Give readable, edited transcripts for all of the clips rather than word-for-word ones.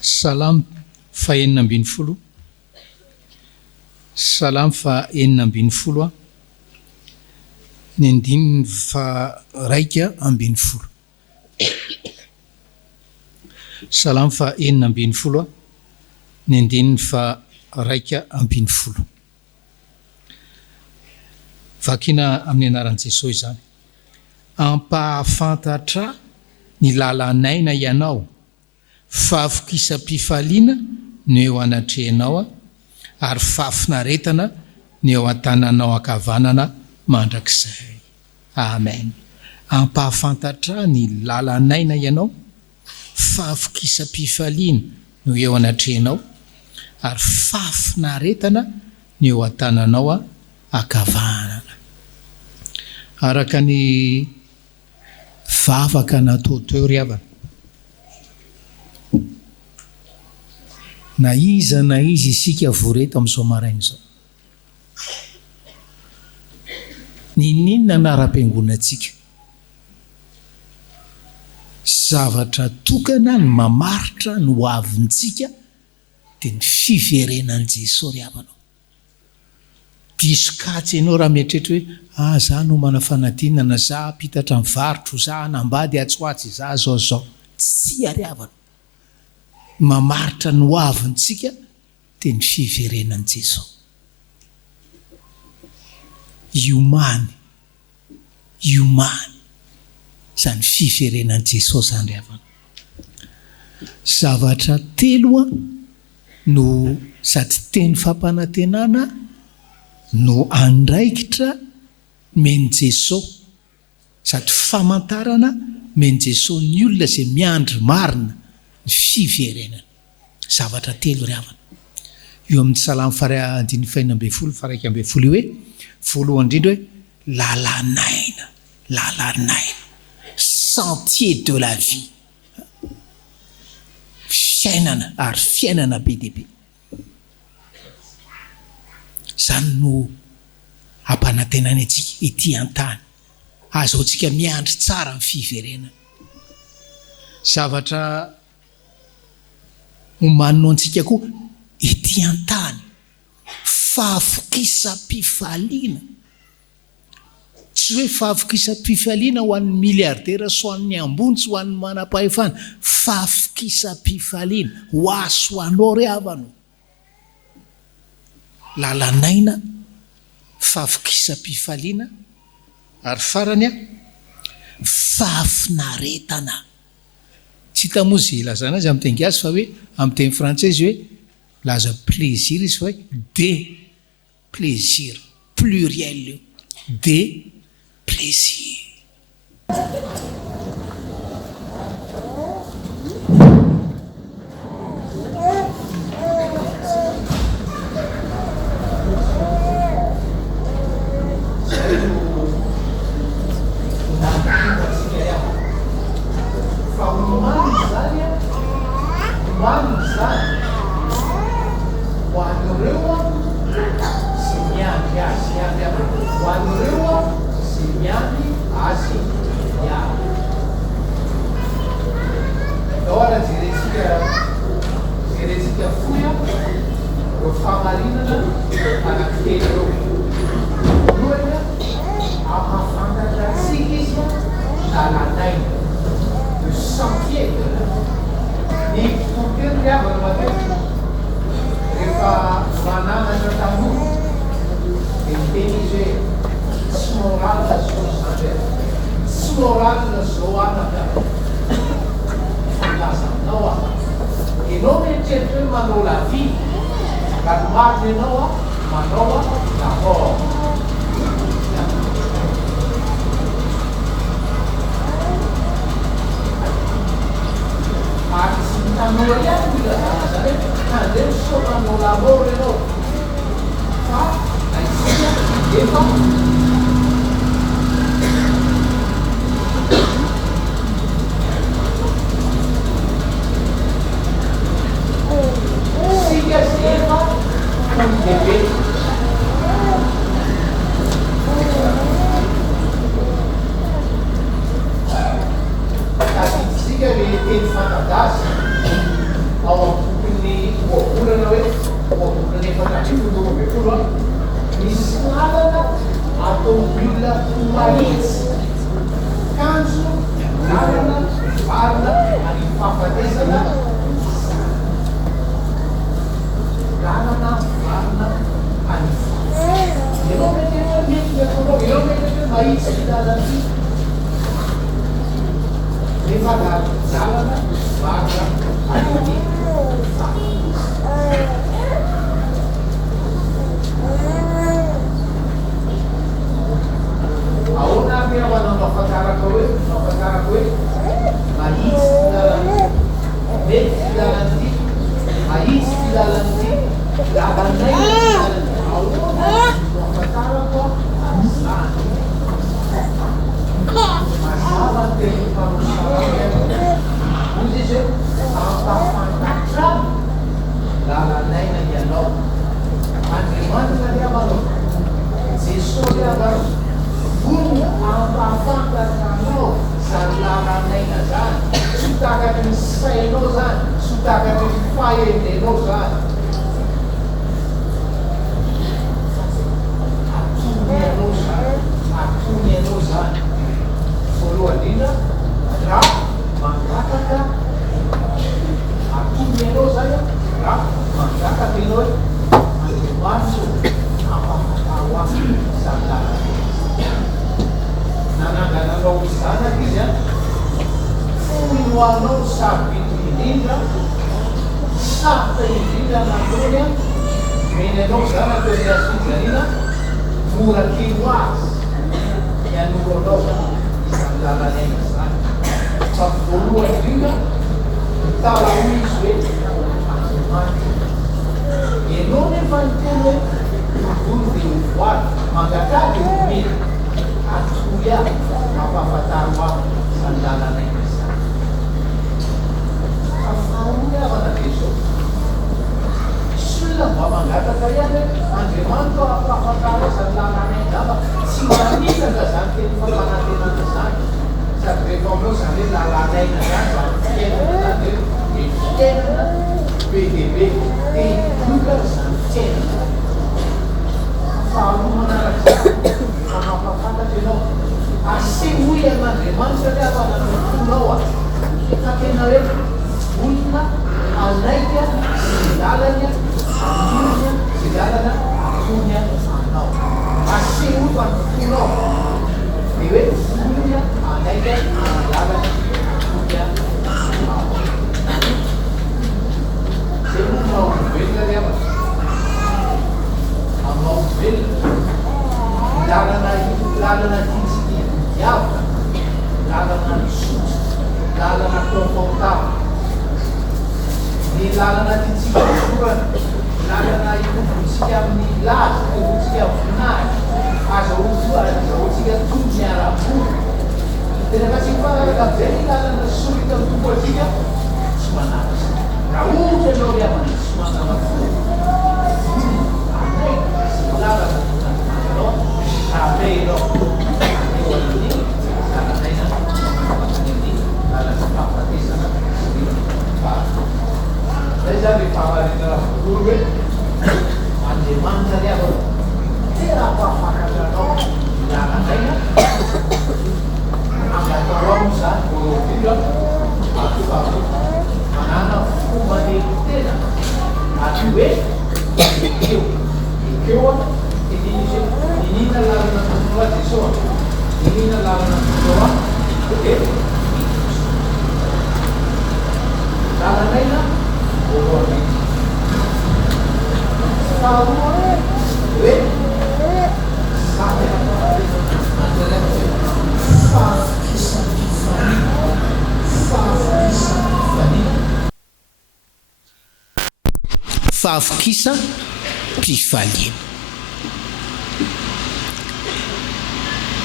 Salamo fa enina ambin'ny folo. Salamo fa enina ambin'ny folo a. Ny andininy fa raika ambin'ny folo. Salamo fa enina ambin'ny folo a. Ny andininy fa raika ambin'ny folo. Vakina amin'ny anaran'i Jesoa izany. Ampahafantatra ny lalanaina ianao, fafokisam-pifaliana ny eo anatrehanao a, ary fafinaretana ny eo an-tananao ankavanana mandrakizay. Amen. Ampahafantatra ny lalanaina ianao, fafokisam-pifaliana no eo anatrehanao, ary fafinaretana ny eo an-tananao ankavanana. Araka ny vavaka natao teo ry havana. Na iza isika voreto amin'izao maraina izao. Ninona anara-piangonana antsika? Zavatra tokana ny mamaritra ny ho avintsika dia ny fiverenan'i Jesoa ry havana. Diso katsy ianao raha mieritreritra hoe za no mana fanadinana, za mpitatra mivarotro, za nambady atsoatsy, za zao. Tsy ary havana. Mamaritra ny ho avintsika dia ny fiverenan'i Jesoa. Hiomano zany fiverenan'i Jesoa zany ry havana. Zavatra telo no sady teny fampanantenana no andraikitra meny Jesoa, sady famantarana meny Jesoa ny olona izay miandry marina ny fiverenana. Zavatra telo ry havana. Io amin'ny salamo faray andininy faenina ambin'ny folo, faraika ambin'ny folo io hoe, voalohany indrindra hoe lalanaina, sentier de la vie. Fiainana ary fiainana be dia be. Zany no ampanantenany antsika ety an-tany. Azahoantsika miandry tsara ny fiverenana. Zavatra homaninao antsika koa ety an-tany. Fafokisam-pifaliana. Tsy hoe fafokisam-pifaliana ho an'ny miliardera sy ho an'ny ambony sy ho an'ny manam-pahefana. Fafokisam-pifaliana ho aso anao ry havana. Lalanaina, fafokisam-pifaliana, ary farany fafinaretana. Tsy hita moa izay ilazana azy amin'ny teny gasy fa hoe amin'ny teny frantsay izy hoe laza plaisir izy fa hoe des plaisir, pluriel io, des plaisir. malagasy ao am'bokon'ny oabolana hoe oabolana efatra ambifolo ambifolo a misy lalana ataon'olona mahitsy kanjo lalana varina any fahafatesana lalana varina any ianao mety mety ataonao ianao mety mahitsy ny lalany rehefa lalana varina any ahoana miavanao nafantarako hoe mahitsy filalany mety filalany mahitsy filalany lavanay filalany ahoana nafantarako am'izany mazava ny tenympanosarana ozy izy hoe ampafantatra lalanay na ianao Andriamanitra ny avanao Jesoa ny avanao Vona ampafantatra anao zany lalanaina zany tsy takaky ny sainao zany tsy takaky ny fahenenao zany atony anao zany voalohany indrindra raha mangataka atony anao zany raha mangataka ianao hoe Andriamanitra ampafantaro azy zany lalanaina nanangananao izanaka izy a fono anao sarobidy indrindra sarotra indrindra natony a meny anao zany ataony asfijanina mora kelo azy mianoro anao izany lalanaina zany fa voalohany indrindra tala ho izy hoe Andriamanitra ianao nefa ny teny hoe olo dia hovoary mangatady homeny atoy a mampafantaro aho zany lalanaina zany afahoy avana Jesoa sy olona mba mangataka ihany hoe Andriamanitra ampafantaro zany lalanaina fa tsy manitaka zany teny fampanantenana zany sady rehefa amao zany hoe lalanaina zany zany fiainana zany hoe fiainana be dia be tenydoka zany fiainana faharoa manaraka zany mampafantatra ianao asehoy an'Andriamanitra le afananafonao a ka tena hoe olona anaika sy lalanya amonya sy lalana atonya anao asehoy fanofonao de hoe olona anaika lalana atonya anao zay moa maolombelona le ama amaolombelona lalana tiantsika miavaka lalana misotra lalana confortable ny lalana tiantsika misorana lalana itombontsika amin'ny lazy itombontsika voninahitra azahoantsika toy miara-bola tena fa tsy mifanaraka am'zay ny lalana sorita mitombo atsika tsy manaraka raha ohatra ianao miavana tsy manana-vola anay sy lalana anao apeirao eo amin'ny lalanaina amin'ny lalana fahafatesana zay zany rehefa amarina rahavolo hoe Andriamanitra ny avanao tena mpafantatra anao lalanaina angatao ao zany voalovindra atofavo manana fombany tena aty hoe ekeo a inina lalana tonoa Jesoa inina lalana tonoa de lalanaina voalohany faharoa hoe fahafikisa mpifaliana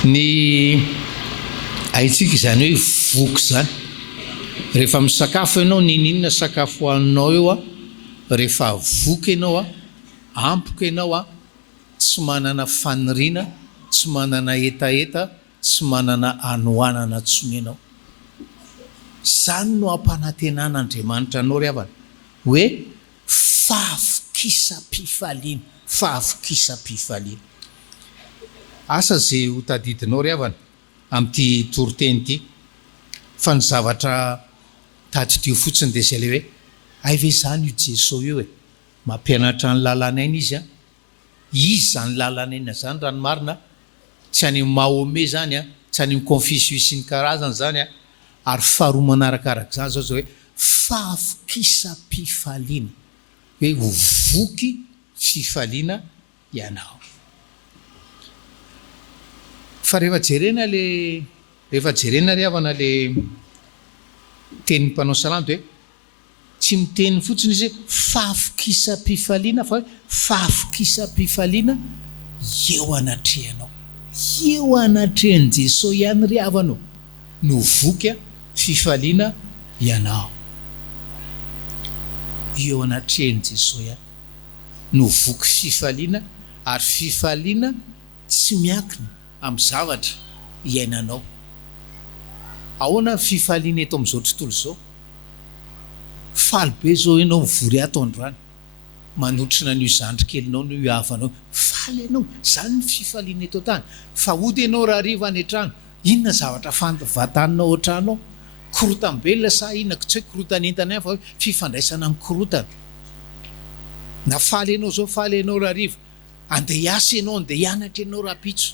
ny aitsika izany hoe voky zany rehefa misakafo ianao nininona sakafo hoaninao eo a rehefa voky ianao a ampoka ianao a tsy manana faniriana tsy manana etaeta tsy manana anoanana tsony ianao Zany no ampanantenan'Andriamanitra anao ry havana hoe fahavokisam-pifaliana, fahavokisam-pifaliana. Asa zay ho tadidinao ry havana amin'ity toriteny ity, fa ny zavatra tadidio fotsiny dia izay le hoe ay ve zany io Jesoa io e, mampianatra ny lalanaina izy a, izy zany lalanaina zany raha ny marina, tsy any Mahome zany a, tsy any Confucius sy ny karazany zany a, ary faharoa manarakarak' zany zao hoe fahavokisam-pifaliana, hoe ho voky fifaliana ianao. Fa rehefa jerena ry havana le tenin'ny mpanao salamo dia tsy miteny fotsiny izy fahavokisam-pifaliana fa hoe fahavokisam-pifaliana eo anatrehanao, eo anatrehan'i Jesoa ihany ry havanao no voky fifaliana ianao. Eo anatrehan'i Jesoa ihany no voky fifaliana, ary fifaliana tsy miankina amin'ny zavatra iainanao. Ahoana fifaliana eto amin'izao tontolo izao? Faly be zao ianao mivory ato androany, manotrina n'io zandrikelinao no io havanao, faly ianao, zany ny fifaliana eto tany. Fa ody ianao raha hariva any an-trano, inona zavatra fantavantanina ao an-trano ao? Korotam-belona sa inona, tsy hoe korotan'entana ihany fa hoe fifandraisana amin'ny korotana. Na faly ianao zao, faly ianao raha hariva, andeha hiasa ianao, andeha hianatra ianao raha pitso.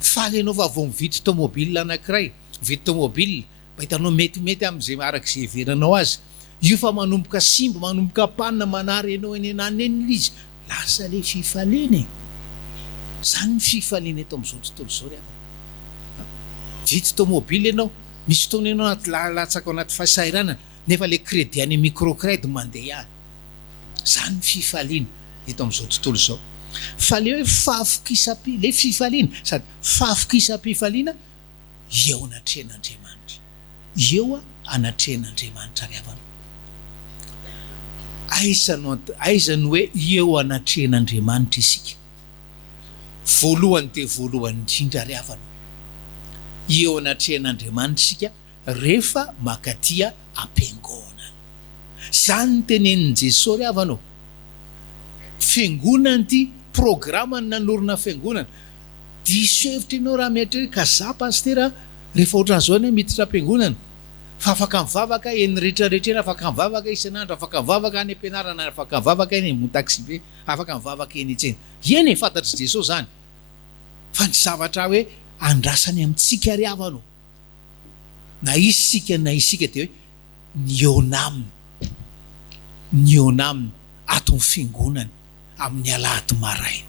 Faly ianao fa vao mividy tomobile anankiray, mividy tomobile, mba hitanao metimety amin'izay arak'izay heveranao azy. Io fa manomboka simba, manomboka panina, manary ianao eny anany eny izy, lasa le fifaliana. Zany ny fifaliana eto amin'izao tontolo izao ry havana. Vidy tomobile ianao, misy fotoana ianao latsaka ao anaty fahasahiranana, nefa le crédit any microcrédit mandeha ihany. Zany ny fifaliana eto amin'izao tontolo izao. Fa le hoe le fifaliana sady fahavokisam-pifaliana eo anatrehan'Andriamanitra, eo anatrehan'Andriamanitra ry havana. Aizany hoe eo anatrehan'Andriamanitra isika. Voalohany dia voalohany indrindra ry havana, eo anatrehan'Andriamanitra isika rehefa makatia am-piangonana. Zany ny tenenin'i Jesoa ry havanao. Fiangonana ity programma nanorina fiangonana, diso hevitra ianao raha mihatra ka za pastera rehefa ohatran'izao ny miditra am-piangonana, fa afaka mivavaka eny rehetrarehetra, afaka mivavaka isan'andro, afaka mivavaka any am-pianarana, afaka mivavaka eny mon-taxi be, afaka mivavaka eny etsena. Eny fantatry Jesoa zany, fa ny zavatra hoe andrasany amintsika ry havanao, na isika dia hoe ny eo naminy ato ny fiangonana amin'ny Alahady maraina.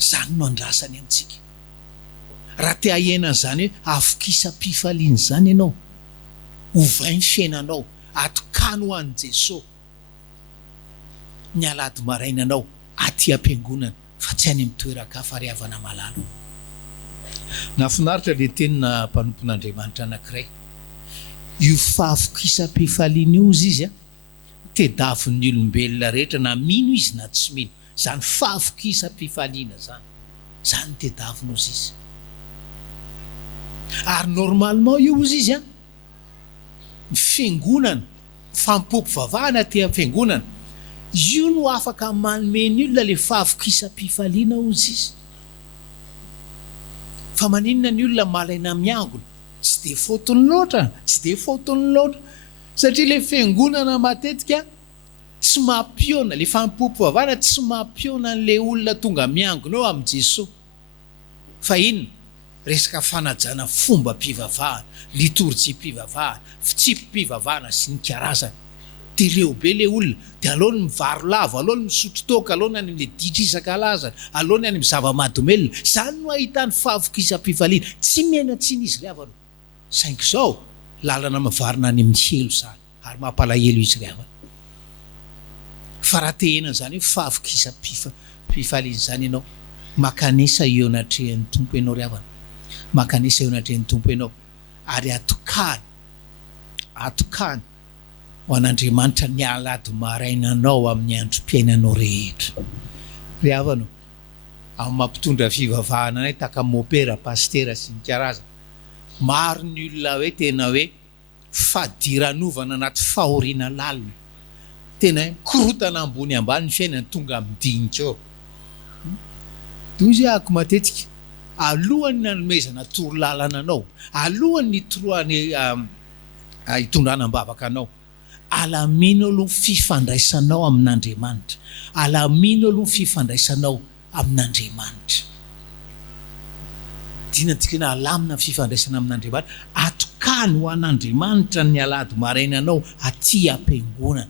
Zany no andrasany amintsika. Raha te hahenan'izany hoe havokisam-pifaliana zany ianao, ovay ny fiainanao, atokano ho an'i Jesoa, ny Alahady maraina anao aty am-piangonana, fa tsy any amin'ny toeran-kafa ry havana malalo. Nafinaritra le tenina mpanompon'Andriamanitra anankiray, io fahavokisam-pifaliana io izy tedavin'ny olombelona rehetra, na mino izy na tsy mino. Zany fahavokisam-pifaliana zany tedavina ozy izy. Ary normalement io ozy izy ny fiangonana, fampipopovavahana aty amin'ny fiangonana, io no afaka manomeny olona le fahavokisam-pifaliana ozy izy. Fa maninona ny olona malaina miangona, tsy dia fautony loatra, satria le fiangonana matetika tsy mampiona, le fampipopovavahana tsy mampiona n'le olona tonga miangona eo amin'i Jesoa. Fa inona? Resaka fanajana fomba-pivavahana, liturjia-pivavahana, fitsipim-pivavahana sy ny karazany. Dia leobe le olona, dia aloha ny mivaro lavo, aloha ny misotro toaka, aloha ny any le ditra isan-kalazana, aloha ny any zava-mahadomelona. Zany no ahitany fahavokisam-pifaliana. Tsy miaina tsiny izy ry havana. Saingy izao lalana mavarina any amin'ny helo zany, ary mampalahelo izy ry havana. Fa raha te hena zany hoe fahavokisam-pifaliana zany ianao, makanesa eo anatrehan'ny tompo ianao ry havana, makanesa eo anatrehan'ny tompo ianao, ary atokany ho an'Andriamanitra ny Alahady marainanao amin'ny androm-piainanao rehetra. Ry havana, amin'ny mampitondra fivavahana anay taka mopera, pastera sy ny karazana, maro ny olona hoe tena hoe fadiranovana anaty fahoriana lalina, tena korotana ambony ambany ny fiainany tonga midinika eo. Toy izy ako matetika alohan'ny nanomezana toro lalana anao, alohan'ny toroany hitondranam-bavaka anao, alamino aloha fifandraisanao amin'Andriamanitra, alamino aloha fifandraisanao amin'Andriamanitra. Dina tikana alamina fifandraisana amin'Andriamanitra, atokany ho an'Andriamanitra ny alahady maraina anao aty am-piangonana.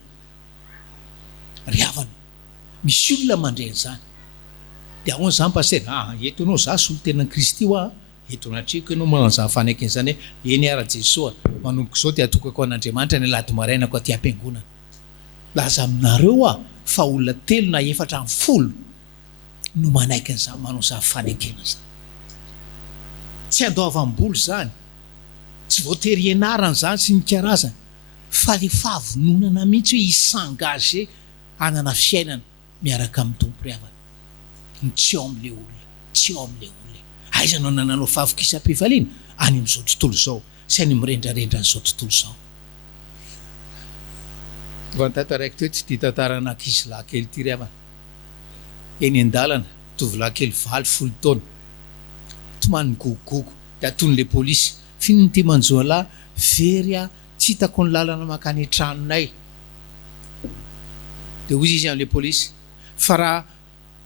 Ry havana, misy olona mandray zany. Dia ahoana zany paster? Eto anao za solo tenan'i Kristy ho eto anatriko ianao manao zany fanekeny zany hoe eny ara Jesoa, manomboka izao dia atokako an'Andriamanitra ny alahady marainako aty am-piangonana. Laza aminareo fa olona 3 na 4 no manaiky an'izany manao zany fanekena zany. Tsy andoavam-boly zany, tsy voatery ianarana zany sy ny karazany, fa le fahavononana mihitsy hoe isangage hanana fiainana miaraka amin'ny tompo ry havana. Tsy ao amin'ilay olona, tsy ao amin'ilay olona. Aiza no nananao fahavokisam-pifaliana any amin'izao tontolo izao, sy any mirendrarendra an'izao tontolo izao. Vantataraiko toy tsy tia tantara an'ankizy lahy kely ty ry havana. Eny an-dalana, tovolahy kely 20 taona, tomany gogogogo, dia aton'ilay polisy, finon ty manjoa lahy, very tsy hitako ny lalana makany an-tranonay. Dia hoy izy amin'ilay polisy, fa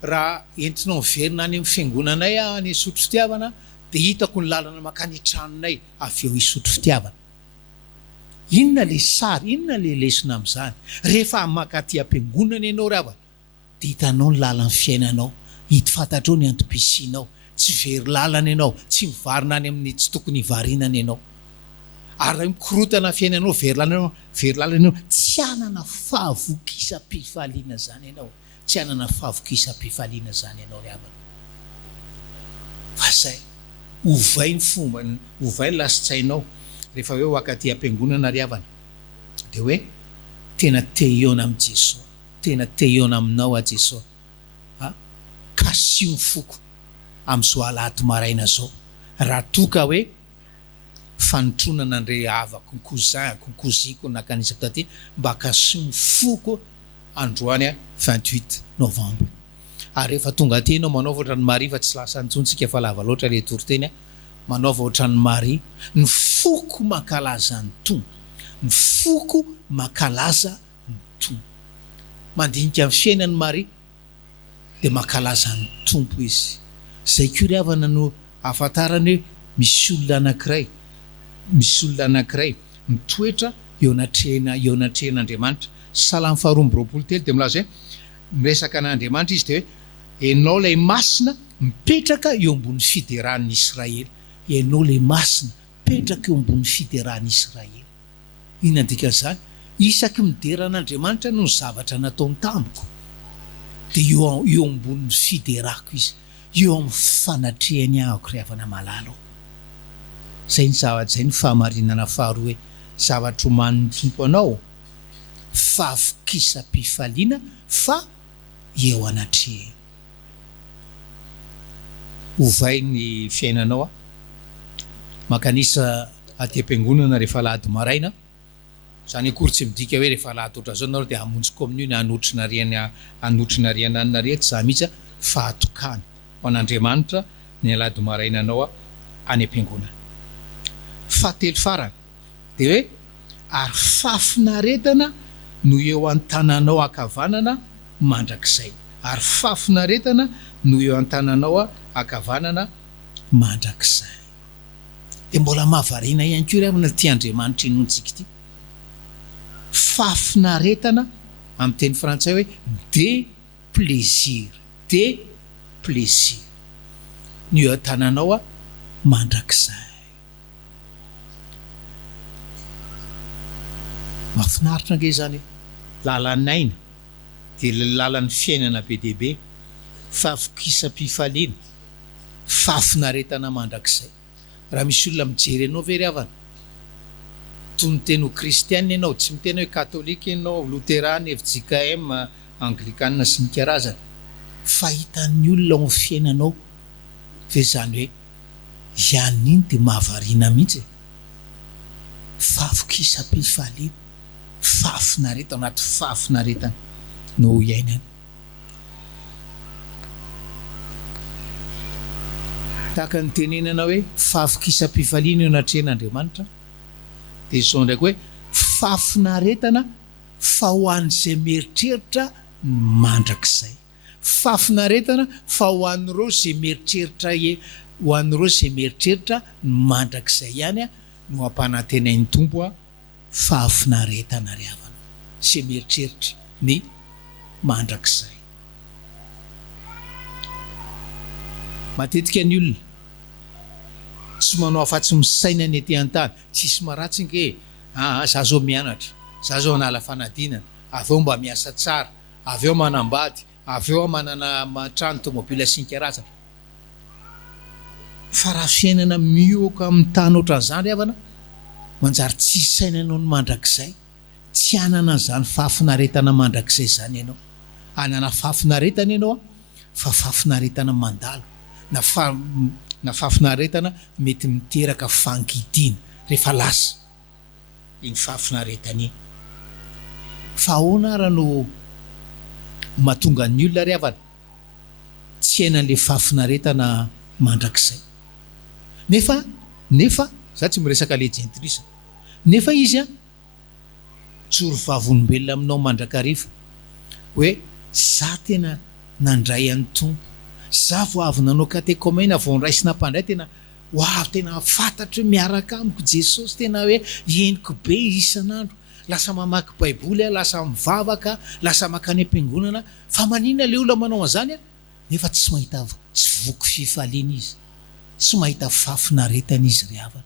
raha entinao miverina any amin'ny fiangonanay any Isotry Fitiavana, dia hitako ny lalana makany an-tranonay avy eo Isotry Fitiavana. Inona le sary, inona le lesona amin'izany? Rehefa makaty am-piangonana ianao ry havana, dia hitanao ny lalan'ny fiainanao, hita fantatrao ny antom-pisianao, tsy very lalana ianao, tsy mivarina any amin'ny tsy tokony hivarinana ianao. Ary mikorotana fiainanao, very lalana ianao, tsy hanana fahavokisam-pifaliana zany ianao. Tsy hanana fahavokisam-pifaliana zany ianao ry havana. Fa zay, ovay ny fomba, ovay ny lasi-tsainao rehefa hoe wakaty am-piangonana ry havana, dia hoe tena te hiona amin'ny Jesoa, tena te hiona aminao a Jesoa. Ka sy mifoko amin'izao alahady maraina zao, raha toka hoe fanotronana andre havako, ny cousin, cousine nakanisako taty, mba ka sy mifoko androany 28 Novambra. Ary rehefa tonga aty ianao manaova ohatrany Maria, fa tsy lasa ntsontsika fa lava loatra le Toriteny, manaova ohatrany Maria, ny foko mankalaza ny tompo, ny foko mankalaza ny tompo. Mandinika amin'ny fiainan'ny Maria dia mankalaza ny tompo izy. Zay koa ry havana no ahafantarany hoe misy olona anankiray mitoetra eo anatrehan'Andriamanitra. Salamy 2:23 dia milaza hoe miresaka an'Andriamanitra izy dia hoe ianao lay masina mipetraka eo ambony fideran'ny Israely. Ianao lay masina mipetraka eo ambony fideran'ny Israely. Inona dikan'izany? Isaky mideran'Andriamanitra no ny zavatra nataony tamiko, dia eo ambony fiderako izy, eo amin'ny fanatrehany ahako ry havana malalo. Zay ny zavatra zay ny fahamarinana faharoa hoe zavatra homanin'ny tompo anao, fahavokisam-pifaliana fa eo anatrehany. Ovay ny fiainanao makanisa aty am-piangonana rehefa alahady maraina. Zany akory tsy midika hoe rehefa alahady ohatran'izao anao dia hamonjy communion hanotrina riananina tsy za mihitsy fa atokany ho an'Andriamanitra ny alahady maraina anao any am-piangonana. Fahatelo farany dia hoe ary fafinaretana no eo an-tananao ankavanana mandrakizay. Ary fafinaretana no eo an-tananao ankavanana mandrakizay. Dia mbola mahavariana ihany koa ry havana ty Andriamanitra inontsika ity. Fafinaretana amin'ny teny frantsay hoe de plaisir, de plaisir ny eo an-tananao mandrakizay. Mahafinaritra ange zany lalanaina dia lalan'ny fiainana be dia be, fahavokisam-pifaliana, fafinaretana mandrakizay. Raha misy olona mijery ianao ve ry havana, toy ny teny ho kristiana ianao, tsy miteny hoe katolika ianao, luterana, Fjkm, anglikana sy ny karazana, fa hitan'ny olona ao amin'ny fiainanao ve zany hoe ian'iny dia mahavariana mihitsy fafokisam-pifaliana fafinaretana anaty fafinaretana no iainana. tahaka ny tenenana hoe fafokisam-pifaliana eo anatrehan'Andriamanitra dia izao ndraiky hoe fafinaretana fa ho an'izay mieritreritra mandrakizay. Fafinaretana fa ho an'ireo zay mieritreritra ho an'ireo zay mieritreritra mandrakizay ihany no ampanantenain'ny tompo fafinaretana ry havana zay mieritreritra ny mandrakizay. Matetika ny olona tsy manao afa-tsy misaina ny ety an-tany, tsisy maratsy nke za zao mianatra, za zao nala fanadinana, avy eo mba miasa tsara, avy eo manambady, avy eo manana trano tomobila sy ny karazana. Fa raha fiainana mioka amin'ny tany ohatran'izany ry havana, manjary tsy sainanao ny mandrakizay, tsy anana an'izany fafinaretana mandrakizay zany ianao. Anana fafinaretana ianao fa fafinaretana mandalo na fafinaretana mety miteraka fankitiana rehefa lasa iny fafinaretana iny. Fa ahoana raha no mahatonga ny olona ry havana tsy hainan'le fafinaretana mandrakizay? Nefa za tsy miresaka le jentilisa, nefa izy tsoro vavolombelona aminao mandrakariva hoe za tena nandray an'ny tompo, za vo avy nanao katekômena vao niraisina mpandray tena tena fantatro miaraka amiko Jesosy, tena hoe henoko be isan'andro, lasa mamaky baiboly lasa mivavaka, lasa makany am-piangonana. Fa manina le olona manao an'izany nefa tsy mahita, tsy voky fifaliana izy, tsy mahita fafinaretana izy ry havana,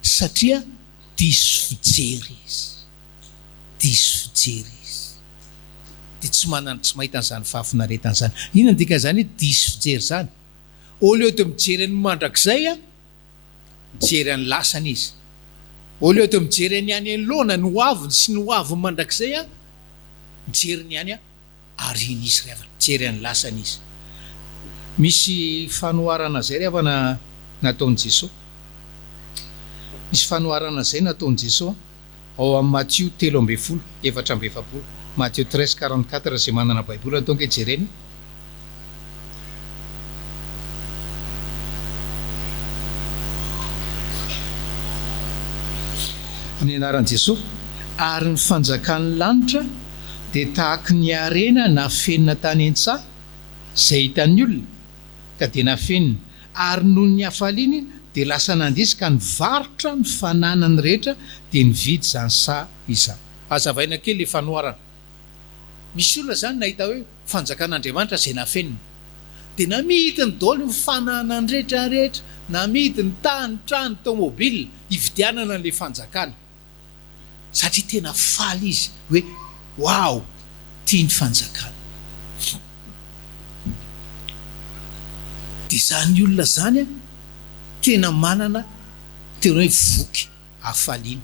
satria diso fijery izy, diso fijery izy dia tsy mahita an'izany fafinaretana zany. Inona dika zany diso fijery zany? Au lieu de mijery ny mandrakizay mijery any lasana izy. Au lieu de mijery ny any anoloana ny hoaviny sy ny hoaviny mandrakizay mijery ny any arina izy ry havana, mijery any lasana izy. Misy fanoharana zay ry havana nataon'i Jesoa. Misy fanoharana zay nataon'i Jesoa ao amin'ny Matthieu 3:7, Matthieu 13:44 zay manana baiboly tonga jereny. Ny anaran'i Jesoa, ary ny fanjakan'ny lanitra dia tahaka ny arena na fenina tany an-tsaha zay hitan'ny olona ka dia nafenina, ary noho ny hafaliany dia lasa nandisy ka nivarotra ny fananany rehetra dia nividy zany saha izany. Azavaina kely le fanoharana. Misy olona zany nahita hoe fanjakan'Andriamanitra zay nafenina dia namidy ny daholo ny fananany rehetrarehetra, namidy ny tany, trano, tomobila hividianana le fanjakana, satria tena faly izy hoe wow, tia ny fanjakana. Dia zany olona zany tena manana tena hoe voky hafaliana.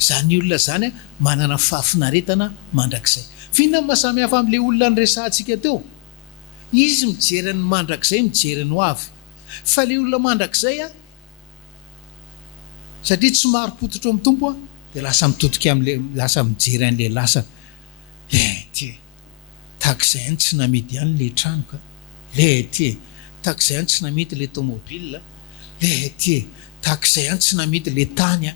Zany olona zany manana fafinaretana mandrakizay. Fihinona mahasamy hafa amin'ilay olona nyresantsika teo? Izy mijery ny mandrakizay, mijery ny hoavy. Fa le olona mandrakizay satria tsy maro pototro amin'ny tompo dia lasa mitodika amin'le, lasa mijery an'le lasana. Ty takizay any tsy namidy ihany le trano ka, ty takizay any tsy namidy le tomobila, ty takizay any tsy namidy le tany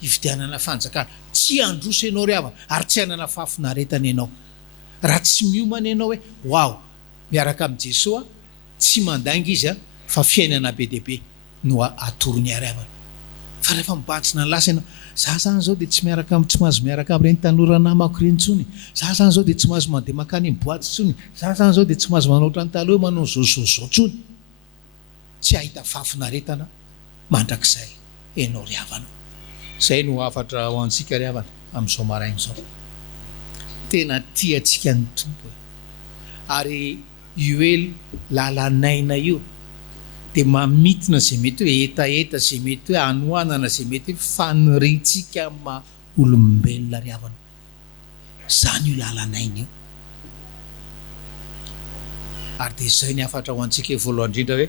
hividianana fanjakana. Tsy androso ianao ry havana, ary tsy hanana fafinaretana ianao raha tsy miomana ianao hoe wow, miaraka amin'i Jesoa tsy mandainga izy fa fiainana be dia be no atorony ary havana. Fa rehefa mibantsina ny lasa ianao, za zany zao dia tsy mahazo miaraka amin'ireny tanora namako ireny intsony, za zany zao dia tsy mahazo mandeha makany boaty intsony, za zany zao dia tsy mahazo manao ohatran'ny taloha manao zao intsony. Tsy ahita fafinaretana mandrakizay ianao ry havana. Zay no hafatra ho antsika ry havana amin'izao maraina izao. Tena tiantsika ny tompo, ary io hoe lalanaina io dia mamitina zay mety hoe etaeta, zay mety hoe anohanana, zay mety hoe faniritsika ma olombelona ry havana. Zany io lalanaina io. Ary dia izay ny hafatra ho antsika voalohany indrindra hoe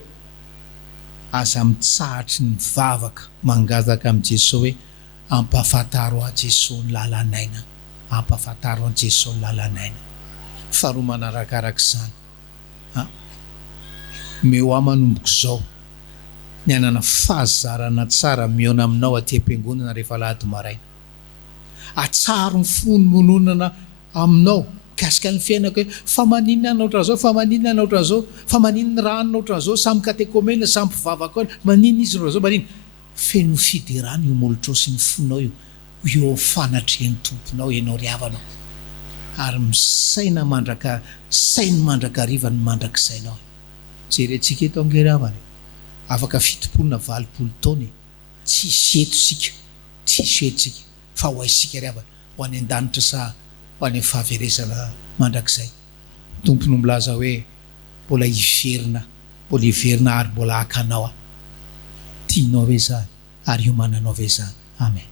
aza mitsahatry ny vavaka mangazaka amin'i Jesoa hoe ampafantaro a Jesoa ny lalanaina, ampafantaro a Jesoa ny lalanaina. Faharoa manarakaraka izany, meo aho manomboko izao ny anana fahazarana tsara miona aminao aty am-piangonana rehefa Alahady maraina. Atsaro ny fonononana aminao mikasika ny fiainako hoe fa maninona na ohatran'izao, fa maninona na ohatran'izao, fa maninona raha na ohatran'izao, samy katekomena, samy mpivavaka ao, maninona izy ohatran'izao, maninona. Feno fidirana io molotrao sy ny fonao io, eo fanatrehan'ny tomponao ianao ry havanao. Ary misaina mandraka, sainy mandrakariva ny mandrakisainao. Jerentsika eto angery havana, afaka 70-80 taona, tsisy eto sika, tsisy eto sika, fa ho aisika ry havana, ho any an-danitra sa ho any fahaverezana mandrakizay. Tompony milaza hoe mbola hiverina ary mbola hakanao a. Tianao ve zany ary io mananao ve zany? Amen.